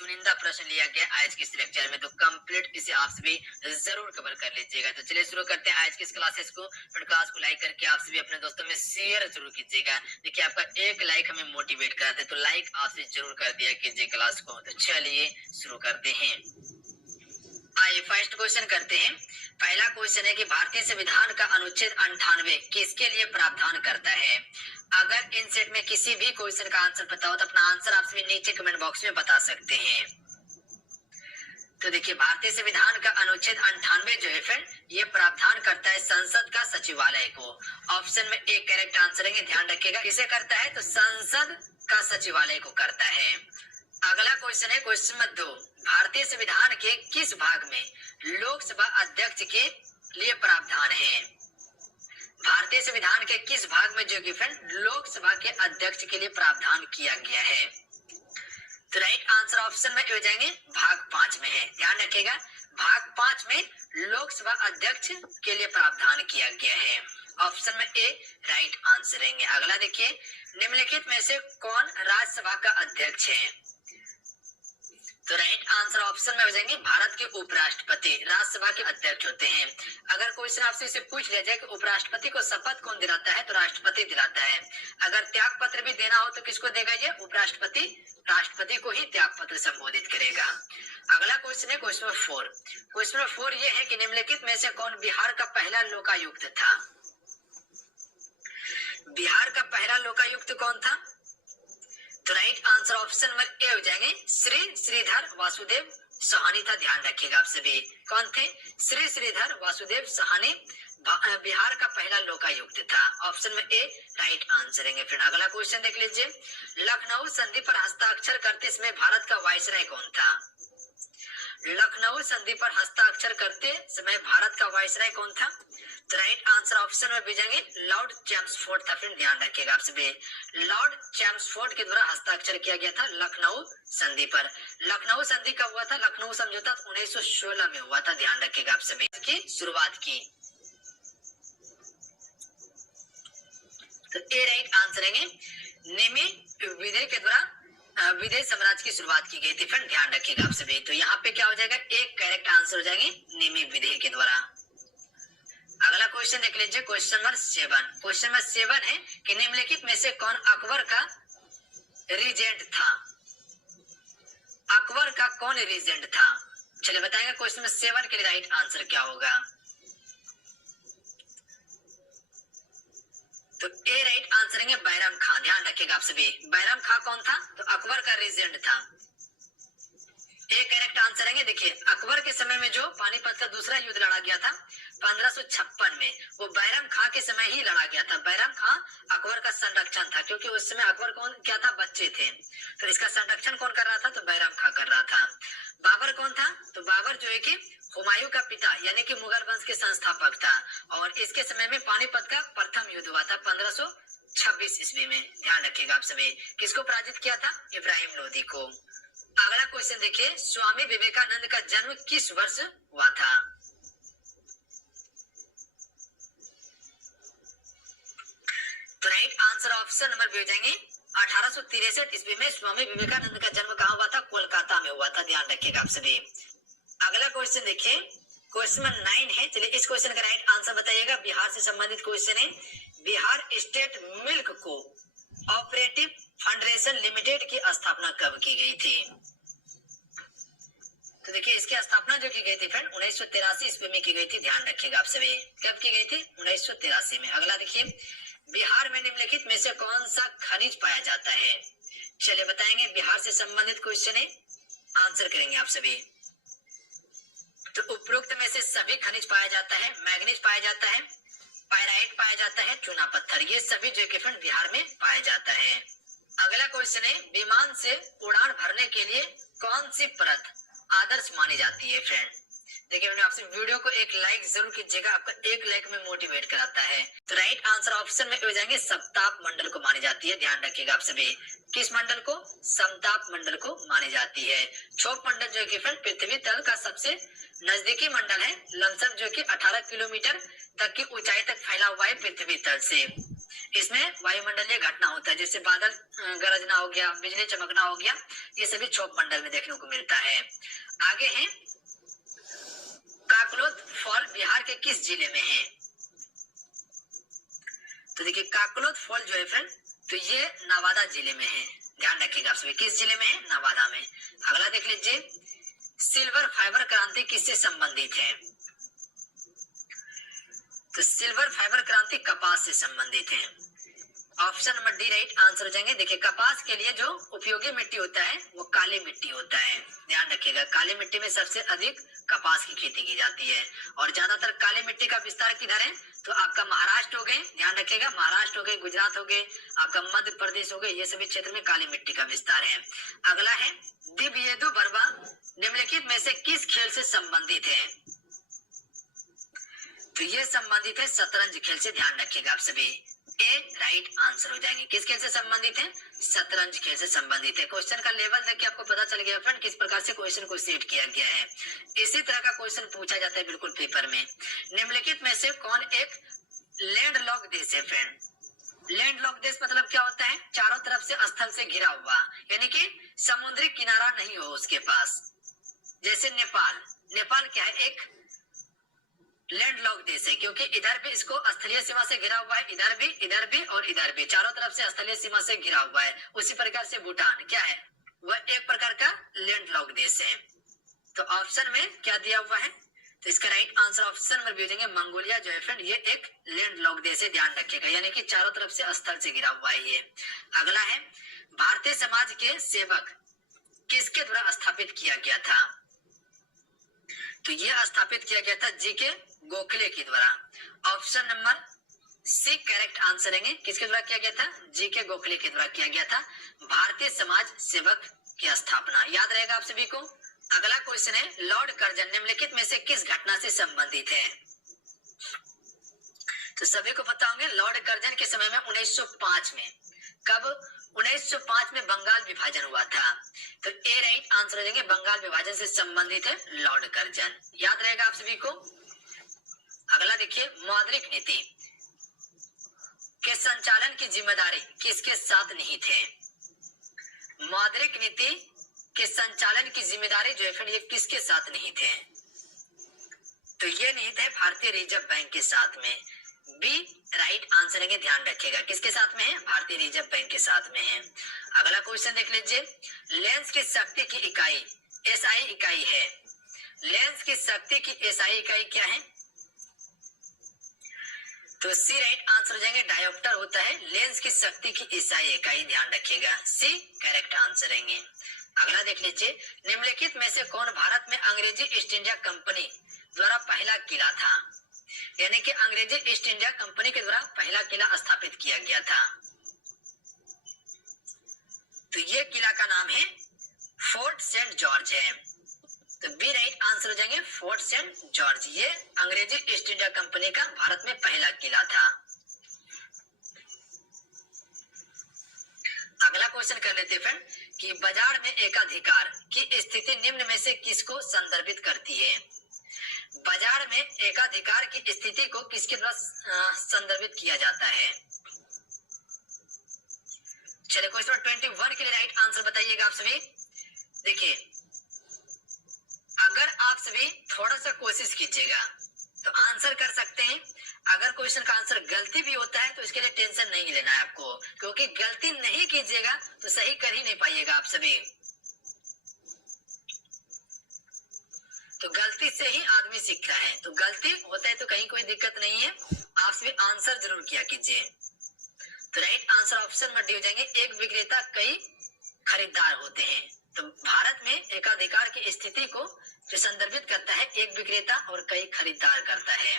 चुनिंदा प्रश्न लिया गया आज के इस लेक्चर में, तो कंप्लीट इसे आप सभी जरूर कवर कर लीजिएगा। तो चलिए शुरू करते हैं आज की इस क्लासेस को। क्लास को लाइक करके आप सभी अपने दोस्तों में शेयर जरूर कीजिएगा। देखिए आपका एक लाइक हमें मोटिवेट कराता है, तो लाइक आपसे जरूर कर दिया कीजिए क्लास को। तो चलिए शुरू करते हैं। आइए फर्स्ट क्वेश्चन करते हैं। पहला क्वेश्चन है कि भारतीय संविधान का अनुच्छेद 98 किसके लिए प्रावधान करता है? अगर इन सेट में किसी भी क्वेश्चन का आंसर पता हो तो अपना आंसर आप सभी नीचे कमेंट बॉक्स में बता सकते हैं। तो देखिए भारतीय संविधान का अनुच्छेद 98 जो है फ्रेंड, ये प्रावधान करता है संसद का सचिवालय को। ऑप्शन में एक करेक्ट आंसर है, ध्यान रखिएगा किसे करता है, तो संसद का सचिवालय को करता है। अगला क्वेश्चन है क्वेश्चन नंबर 2, भारतीय संविधान के किस भाग में लोकसभा अध्यक्ष के लिए प्रावधान है? भारतीय संविधान के किस भाग में जो कि फ्रेंड लोकसभा के अध्यक्ष के लिए प्रावधान किया गया है? तो राइट आंसर ऑप्शन में हो जाएंगे भाग 5 में है। ध्यान रखिएगा भाग 5 में लोकसभा अध्यक्ष के लिए प्रावधान किया गया है। ऑप्शन में ए राइट आंसर रहेंगे। अगला देखिए, निम्नलिखित में से कौन राज्यसभा का अध्यक्ष है? तो राइट आंसर ऑप्शन में हो जाएंगे भारत के उपराष्ट्रपति राज्यसभा के अध्यक्ष होते हैं। अगर क्वेश्चन आपसे इसे पूछ लिया जाए कि उपराष्ट्रपति को शपथ कौन दिलाता है, तो राष्ट्रपति दिलाता है। अगर त्याग पत्र भी देना हो तो किसको देगा ये? उपराष्ट्रपति राष्ट्रपति को ही त्याग पत्र संबोधित करेगा। अगला क्वेश्चन है क्वेश्चन नंबर 4। क्वेश्चन नंबर 4 ये है कि निम्नलिखित में से कौन बिहार का पहला लोकायुक्त था? बिहार का पहला लोकायुक्त कौन था? तो right answer option number A हो जाएंगे श्री श्रीधर वासुदेव सहानी था। ध्यान रखिएगा आप सभी, कौन थे? श्री श्रीधर वासुदेव सहानी बिहार का पहला लोकायुक्त था। ऑप्शन में ए राइट आंसर है। फिर अगला क्वेश्चन देख लीजिए, लखनऊ संधि पर हस्ताक्षर करते समय भारत का वायसराय कौन था? लखनऊ संधि पर हस्ताक्षर करते समय भारत का वायसराय कौन था? तो राइट आंसर ऑप्शन में भेजेंगे लॉर्ड चैम्सफोर्ड था। फिर ध्यान रखिएगा आप सभी, लॉर्ड चैम्सफोर्ड के द्वारा हस्ताक्षर किया गया था लखनऊ संधि पर। लखनऊ संधि कब हुआ था? लखनऊ समझौता 1916 में हुआ था। ध्यान रखिएगा आप सभी, की शुरुआत की। तो ए राइट आंसर है, नेमी विधेय के द्वारा विधेय साम्राज्य की शुरुआत की गई थी। फ्रेंड ध्यान रखिएगा आप सभी। तो यहाँ पे क्या हो जाएगा? एक करेक्ट आंसर हो जाएंगे नेमी विधेय के द्वारा। अगला क्वेश्चन देख लीजिए क्वेश्चन नंबर 7। क्वेश्चन नंबर 7 है कि निम्नलिखित में से कौन अकबर का रीजेंट था? अकबर का कौन रीजेंट था? चलिए बताएंगे क्वेश्चन नंबर 7 के लिए राइट आंसर क्या होगा। तो ए राइट आंसर है बैरम खान। ध्यान रखिएगा आप सभी, बैरम खान कौन था? तो अकबर का रीजेंट था। एक करेक्ट आंसर है। देखिए अकबर के समय में जो पानीपत का दूसरा युद्ध लड़ा गया था 1556 में, वो बैरम खां के समय ही लड़ा गया था। बैरम खां अकबर का संरक्षण था, क्योंकि उस समय अकबर कौन क्या था? बच्चे थे। तो इसका संरक्षण कौन कर रहा था? तो बैरम खां कर रहा था। बाबर कौन था? तो बाबर जो है कि हुमायूं का पिता यानी कि मुगल वंश के संस्थापक था, और इसके समय में पानीपत का प्रथम युद्ध हुआ था 1526 ईस्वी में। ध्यान रखिएगा आप सभी, किसको पराजित किया था? इब्राहिम लोदी को। अगला क्वेश्चन देखिए, स्वामी विवेकानंद का जन्म किस वर्ष हुआ था? तो right answer option number B हो जाएंगे 1863 ईस्वी में स्वामी विवेकानंद का जन्म कहाँ हुआ था? कोलकाता में हुआ था। ध्यान रखिएगा आप सभी। अगला क्वेश्चन देखिए क्वेश्चन नंबर 9 है। चलिए इस क्वेश्चन का राइट आंसर बताइएगा। बिहार से संबंधित क्वेश्चन है, Bihar state milk co operative federation limited की स्थापना कब की गई थी? तो देखिए इसकी स्थापना जो की गई थी फ्रेंड 1983 ईस्वी में की गई थी। ध्यान रखिएगा आप सभी, कब की गई थी? 1983 में। अगला देखिए, बिहार में निम्नलिखित में से कौन सा खनिज पाया जाता है? चलिए बताएंगे, बिहार से संबंधित क्वेश्चन है, आंसर करेंगे आप सभी। तो उपरोक्त में से सभी खनिज पाया जाता है। मैग्नीज पाया जाता है, पायराइट पाया जाता है, चूना पत्थर, ये सभी जो फ्रेंड बिहार में पाया जाता है। अगला क्वेश्चन है, विमान से उड़ान भरने के लिए कौन सी परत आदर्श मानी जाती है? फ्रेंड देखिए मैंने आपसे वीडियो को एक लाइक जरूर कीजिएगा, आपका एक लाइक में मोटिवेट कराता है। तो राइट आंसर ऑप्शन में हो जाएंगे सप्ताप मंडल को मानी जाती है। ध्यान रखिएगा आप सभी, किस मंडल को? समताप मंडल को मानी जाती है। क्षोभ मंडल जो कि फ्रेंड पृथ्वी तल का सबसे नजदीकी मंडल है, लमसम जो कि 18 किलोमीटर तक की ऊंचाई तक फैला हुआ है पृथ्वी तल से। इसमें वायुमंडलीय घटना होता है, जैसे बादल गरजना हो गया, बिजली चमकना हो गया, ये सभी क्षोभ मंडल में देखने को मिलता है। आगे है काकलोद फॉल बिहार के किस जिले में है? तो देखिए काकलोद फॉल जो है फ्रेंड, तो ये नवादा जिले में है। ध्यान रखिएगा आप सभी, किस जिले में है? नवादा में। अगला देख लीजिए, सिल्वर फाइबर क्रांति किससे संबंधित है? तो सिल्वर फाइबर क्रांति कपास से संबंधित है। Option number D right answer हो जाएंगे। देखिए कपास के लिए जो उपयोगी मिट्टी होता है वो काली मिट्टी होता है। ध्यान रखिएगा, काली मिट्टी में सबसे अधिक कपास की खेती की जाती है और ज्यादातर काली मिट्टी का विस्तार किधर है? तो आपका महाराष्ट्र हो गए, ध्यान रखिएगा, महाराष्ट्र हो गए, गुजरात हो गए, आपका मध्य प्रदेश हो गए, ये सभी क्षेत्र में काली मिट्टी का विस्तार है। अगला है दिव्येदु बर्मा निम्नलिखित में से किस खेल से संबंधित है? तो ये संबंधित है शतरंज खेल से। ध्यान रखिएगा आप सभी, ए राइट आंसर हो जाएंगे। किस खेल से संबंधित है? शतरंज खेल से संबंधित है। क्वेश्चन का लेवल देखिए आपको पता चल गया फ्रेंड किस प्रकार से क्वेश्चन को सेट किया गया है। इसी तरह का क्वेश्चन पूछा जाता है बिल्कुल पेपर में। निम्नलिखित में से कौन एक लैंडलॉक देश है फ्रेंड? लैंडलॉक देश मतलब क्या होता है? चारों तरफ से स्थल से घिरा हुआ, यानी कि समुद्री किनारा नहीं हो उसके पास। जैसे नेपाल, नेपाल क्या है? एक लैंडलॉक देश है, क्योंकि इधर भी इसको स्थलीय सीमा से घिरा हुआ है, इधर भी और इधर भी, चारों तरफ से स्थलीय सीमा से घिरा हुआ है। उसी प्रकार से भूटान क्या है? वह एक प्रकार का लैंडलॉक देश है। तो ऑप्शन में क्या दिया हुआ है? तो इसका right answer option number B हो जाएंगे मंगोलिया जो है फ्रेंड, ये एक लैंडलॉक देश है। ध्यान रखिएगा, यानी कि चारों तरफ से स्थल से घिरा हुआ है ये। अगला है भारतीय समाज के सेवक किसके द्वारा स्थापित किया गया था? तो यह स्थापित किया गया था जी के गोखले के द्वारा। Option number C correct answer है। किसके द्वारा किया गया था? जी के गोखले के द्वारा किया गया था भारतीय समाज सेवक की स्थापना। याद रहेगा आप सभी को। अगला क्वेश्चन है लॉर्ड कर्जन निम्नलिखित में से किस घटना से संबंधित है? तो सभी को पता होंगे लॉर्ड कर्जन के समय में 1905 में, कब? 1905 में बंगाल विभाजन हुआ था। तो ए राइट आंसर हो जाएंगे, बंगाल विभाजन से संबंधित है लॉर्ड कर्जन। याद रहेगा आप सभी को। अगला देखिए मौद्रिक नीति के संचालन की जिम्मेदारी किसके साथ निहित है? मौद्रिक नीति के संचालन की जिम्मेदारी जो है फिर ये किसके साथ निहित है? तो ये निहित है भारतीय रिजर्व बैंक के साथ में। बी राइट आंसर है। ध्यान रखिएगा किसके साथ में है? भारतीय रिजर्व बैंक के साथ में है। अगला क्वेश्चन देख लीजिए, लेंस की शक्ति की इकाई एसआई इकाई है। लेंस की शक्ति की एसआई इकाई क्या है? तो सी राइट आंसर हो जाएंगे, डायोप्टर होता है लेंस की शक्ति की एसआई इकाई। ध्यान रखिएगा, सी करेक्ट आंसर है। अगला देख लीजिए, निम्नलिखित में से कौन भारत में अंग्रेजी ईस्ट इंडिया कंपनी द्वारा पहला किला था? यानी कि अंग्रेजी ईस्ट इंडिया कंपनी के द्वारा पहला किला स्थापित किया गया था। तो ये किला का नाम है फोर्ट सेंट जॉर्ज है। तो बी राइट आंसर हो जाएंगे, फोर्ट सेंट जॉर्ज। ये अंग्रेजी ईस्ट इंडिया कंपनी का भारत में पहला किला था। अगला क्वेश्चन कर लेते हैं फ्रेंड कि बाजार में एकाधिकार की स्थिति निम्न में से किसको संदर्भित करती है? बाजार में एकाधिकार की स्थिति को किसके द्वारा संदर्भित किया जाता है? चलिए क्वेश्चन 21 के लिए राइट आंसर बताइएगा आप सभी। देखिए अगर आप सभी थोड़ा सा कोशिश कीजिएगा तो आंसर कर सकते हैं। अगर क्वेश्चन का आंसर गलती भी होता है तो इसके लिए टेंशन नहीं लेना है आपको, क्योंकि गलती नहीं कीजिएगा तो सही कर ही नहीं पाइएगा आप सभी। तो गलती से ही आदमी सीखता है, तो गलती होता है तो कहीं कोई दिक्कत नहीं है, आप सभी आंसर जरूर किया कीजिए। तो right answer option number D हो जाएंगे, एक विक्रेता कई खरीदार होते हैं। तो भारत में एकाधिकार की स्थिति को जो संदर्भित करता है एक विक्रेता और कई खरीदार करता है।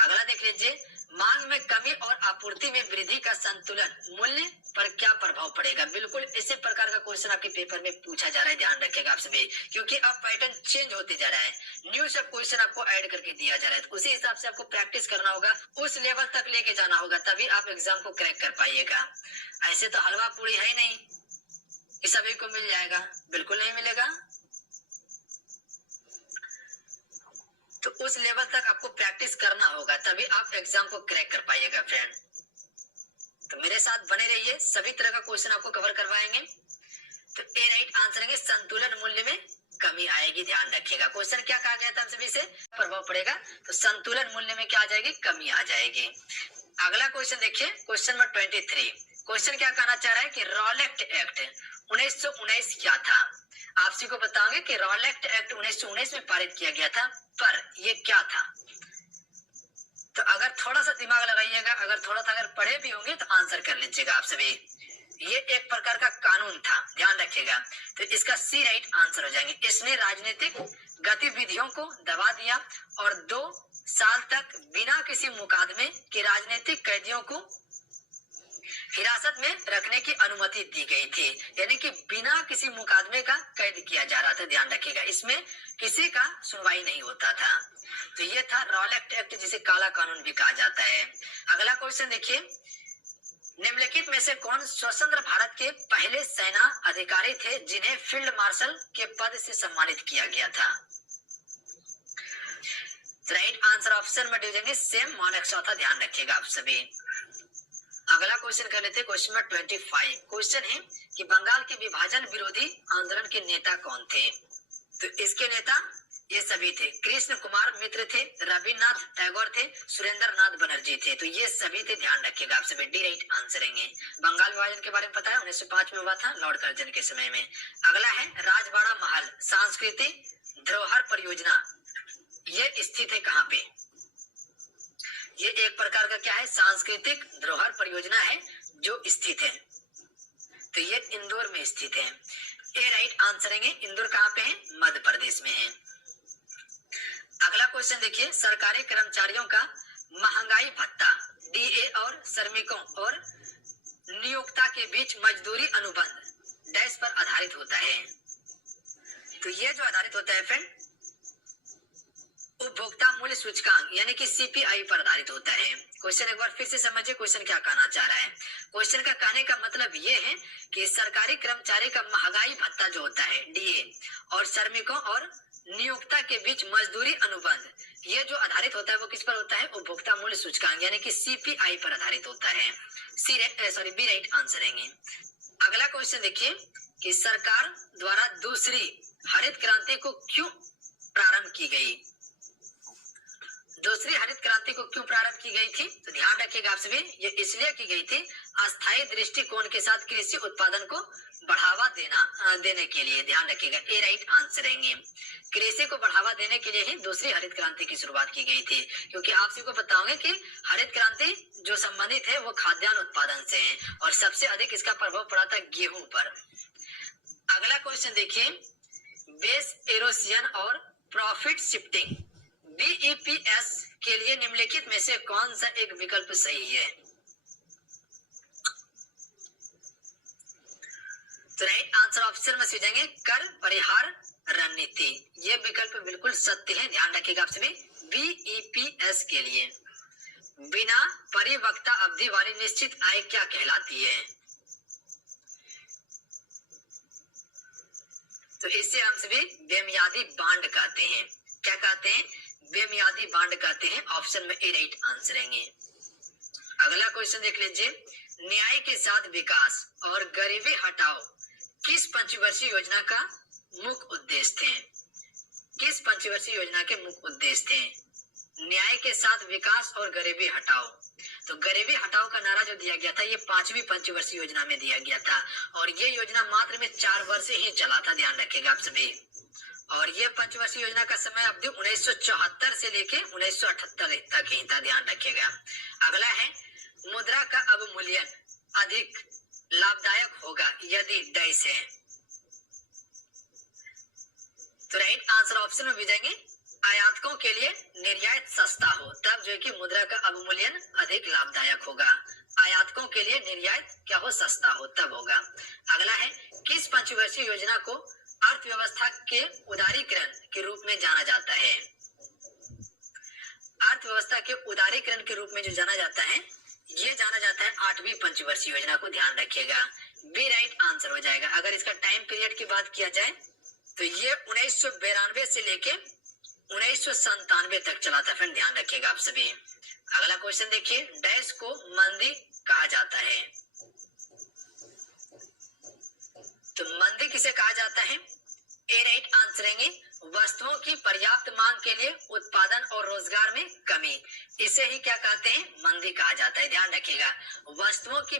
अगला देख लीजिए, मांग में कमी और आपूर्ति में वृद्धि का संतुलन मूल्य पर क्या प्रभाव पड़ेगा? बिल्कुल इसी प्रकार का क्वेश्चन आपके पेपर में पूछा जा रहा है। ध्यान रखिएगा आप सभी, क्योंकि अब पैटर्न चेंज होते जा रहा है, न्यू सब क्वेश्चन आपको ऐड करके दिया जा रहा है। तो उसी हिसाब से आपको प्रैक्टिस करना होगा, उस लेवल तक लेके जाना होगा, तभी आप एग्जाम को क्रैक कर पाइएगा। ऐसे तो हलवा पूरी है नहीं कि सभी को मिल जाएगा, बिल्कुल नहीं मिलेगा। तो उस लेवल तक आपको प्रैक्टिस करना होगा, तभी आप एग्जाम को क्रैक कर पाइएगा फ्रेंड। तो मेरे साथ बने रहिए, सभी तरह का क्वेश्चन आपको कवर करवाएंगे। तो ए राइट आंसर है संतुलन मूल्य में कमी आएगी, ध्यान रखिएगा। क्वेश्चन क्या कहा गया था हम सभी से, प्रभाव पड़ेगा, तो संतुलन मूल्य में क्या आ जाएगी, कमी आ जाएगी। अगला क्वेश्चन देखिए, क्वेश्चन नंबर 23। क्वेश्चन क्या कहना चाह रहा है कि रॉलेट एक्ट 1919 क्या था। आप सभी को बताओगे कि रॉलेट एक्ट 1919 में पारित किया गया था, पर ये क्या था। तो अगर थोड़ा सा दिमाग लगाइएगा, अगर थोड़ा सा अगर पढ़े भी होंगे तो आंसर कर लीजिएगा आप सभी। ये एक प्रकार का कानून था, ध्यान रखिएगा। तो इसका सी राइट आंसर हो जाएंगे। इसने राजनीतिक गतिविधियों को दबा दिया और 2 साल तक बिना किसी मुकदमे के राजनीतिक कैदियों को हिरासत में रखने की अनुमति दी गई थी, यानी कि बिना किसी मुकदमे का कैद किया जा रहा था, ध्यान रखिएगा। इसमें किसी का सुनवाई नहीं होता था। तो ये था रॉलेट एक्ट, जिसे काला कानून भी कहा जाता है। अगला क्वेश्चन देखिए, निम्नलिखित में से कौन स्वतंत्र भारत के पहले सेना अधिकारी थे जिन्हें फील्ड मार्शल के पद से सम्मानित किया गया था। राइट आंसर ऑप्शन में दे सेम मॉनेक्शॉ था, ध्यान रखिएगा आप सभी। अगला क्वेश्चन कर लेते हैं, क्वेश्चन नंबर 25। क्वेश्चन है कि बंगाल के विभाजन विरोधी आंदोलन के नेता कौन थे। तो इसके नेता ये सभी थे, कृष्ण कुमार मित्र थे, रविन्द्रनाथ टैगोर थे, सुरेंद्र नाथ बनर्जी थे। तो ये सभी थे, ध्यान रखिएगा आप सभी। डी राइट आंसर है। बंगाल विभाजन के बारे में पता है, 1905 में हुआ था, लॉर्ड कर्जन के समय में। अगला है राजवाड़ा महल सांस्कृतिक धरोहर परियोजना, ये स्थित है कहाँ पे। ये एक प्रकार का क्या है, सांस्कृतिक धरोहर परियोजना है जो स्थित है। तो ये इंदौर में स्थित है। ए राइट आंसर है। इंदौर कहाँ पे है, मध्य प्रदेश में है। अगला क्वेश्चन देखिए, सरकारी कर्मचारियों का महंगाई भत्ता डीए और श्रमिकों और नियोक्ता के बीच मजदूरी अनुबंध डैश पर आधारित होता है। तो ये जो आधारित होता है फ्रेंड, उपभोक्ता मूल्य सूचकांक यानी कि सीपीआई पर आधारित होता है। क्वेश्चन एक बार फिर से समझिए, क्वेश्चन क्या कहना चाह रहा है। क्वेश्चन का कहने का मतलब ये है कि सरकारी कर्मचारी का महंगाई भत्ता जो होता है डीए और श्रमिकों और नियोक्ता के बीच मजदूरी अनुबंध, ये जो आधारित होता है वो किस पर होता है, उपभोक्ता मूल्य सूचकांक यानी कि सीपीआई पर आधारित होता है। बी राइट आंसर है। अगला क्वेश्चन देखिए कि सरकार द्वारा दूसरी हरित क्रांति को क्यों प्रारंभ की गई। दूसरी हरित क्रांति को क्यों प्रारंभ की गई थी, तो ध्यान रखिएगा आप सभी। ये इसलिए की गई थी अस्थायी दृष्टिकोण के साथ कृषि उत्पादन को बढ़ावा देने के लिए, ध्यान रखिएगा। ए राइट आंसर है। कृषि को बढ़ावा देने के लिए ही दूसरी हरित क्रांति की शुरुआत की गई थी, क्योंकि आप सभी को पता होगा कि हरित क्रांति जो संबंधित है वो खाद्यान्न उत्पादन से है और सबसे अधिक इसका प्रभाव पड़ा था गेहूं पर। अगला क्वेश्चन देखिए, बेस एरोसियन और प्रॉफिट शिफ्टिंग बीईपीएस के लिए निम्नलिखित में से कौन सा एक विकल्प सही है। तो राइट आंसर ऑप्शन में जाएंगे कर परिहार रणनीति, ये विकल्प बिल्कुल सत्य है, ध्यान रखिएगा आप सभी। बीईपीएस के लिए बिना परिवक्ता अवधि वाली निश्चित आय क्या कहलाती है। तो इसे हम सभी बेमियादी बांड कहते हैं। क्या कहते हैं, बेमियादी बांड कहते हैं। ऑप्शन में ए राइट आंसर है। अगला क्वेश्चन देख लीजिए, न्याय के साथ विकास और गरीबी हटाओ किस पंचवर्षीय योजना का मुख्य उद्देश्य थे। किस पंचवर्षीय योजना के मुख्य उद्देश्य थे, न्याय के साथ विकास और गरीबी हटाओ। तो गरीबी हटाओ का नारा जो दिया गया था ये 5वीं पंचवर्षीय योजना में दिया गया था और ये योजना मात्र में 4 वर्ष ही चला था, ध्यान रखिएगा आप सभी। और ये पंचवर्षीय योजना का समय अवधि 1974 से लेके 1978 तक ही था, ध्यान रखिएगा। अगला है, मुद्रा का अवमूल्यन अधिक लाभदायक होगा यदि डैश है। तो राइट आंसर ऑप्शन में भी जाएंगे, आयातकों के लिए निर्यात सस्ता हो तब जो है कि मुद्रा का अवमूल्यन अधिक लाभदायक होगा। आयातकों के लिए निर्यात क्या हो, सस्ता हो तब होगा। अगला है, किस पंचवर्षीय योजना को अर्थव्यवस्था के उदारीकरण के रूप में जाना जाता है। अर्थव्यवस्था के उदारीकरण के रूप में जो जाना जाता है ये जाना जाता है 8वीं पंचवर्षीय योजना को, ध्यान रखिएगा। बी राइट आंसर हो जाएगा। अगर इसका टाइम पीरियड की बात किया जाए तो ये 1992 से लेके 1997 तक चला था, फ्रेंड ध्यान रखिएगा आप सभी। अगला क्वेश्चन देखिए, डैश को मंदी कहा जाता है? तो मंदी किसे कहा जाता है? ए राइट आंसर है वस्तुओं की पर्याप्त मांग के लिए उत्पादन और रोजगार में कमी, इसे ही क्या कहते हैं? मंदी कहा जाता है। ध्यान रखिएगा, वस्तुओं की